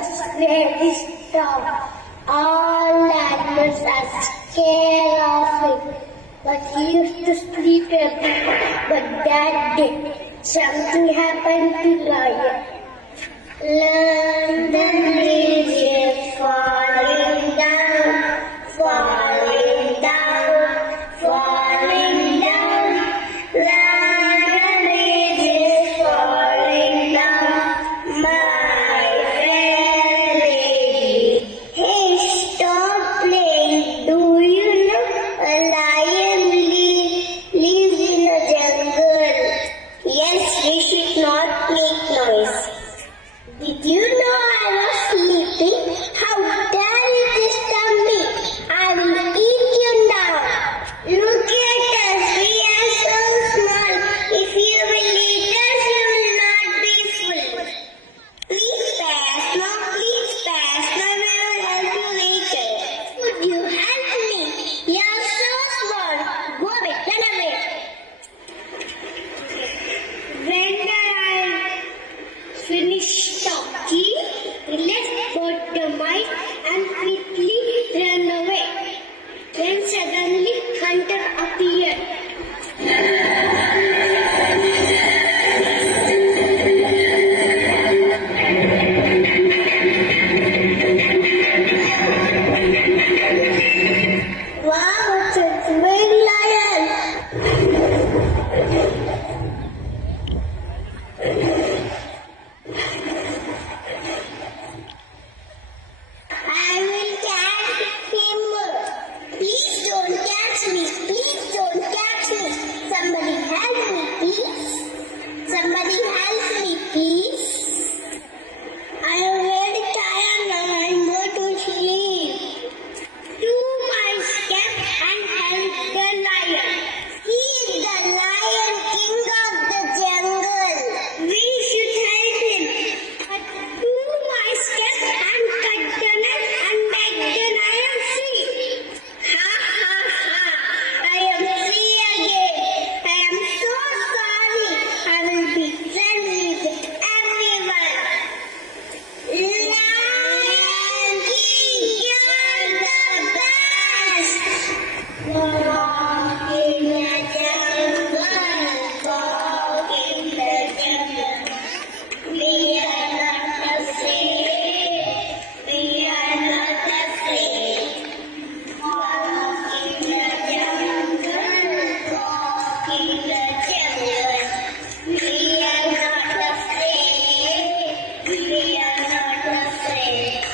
was very strong. All animals are scared of him. But he used to sleep every day. But that day, something happened to Lion. London Bridge is falling down, falling down, falling down. London Bridge is falling down, my fair lady. Hey, stop playing. Do you know a lion lives in a jungle? Yes, we should not make noise. Did you know I was sleeping? How dare you disturb me? I will eat you now. Look at us, we are so small. If you will eat us, you will not be full. Please pass, no, please pass. No, I will help you later. Would you help me? You are so small. Go away, run away. When I finished talking, let's put the mic and quickly run away. Then suddenly Hunter appeared. Wow, it's a big lion. I will catch him. Please don't catch me. Please don't catch me. Somebody help me, please. Somebody help me, please. I am very tired now. I go to sleep. Do my step and help the lion. He is the lion king of the jungle. We should help him. But do my step and cut the net and make the lion free. Ha ha ha! I am free again. I am so sorry. I will be friendly with everyone. Lion King, you're the best. Walk in the jungle, walk in the jungle. We are not afraid. We are not afraid. Walk in the jungle, walk in the jungle. We are not afraid. We are not afraid.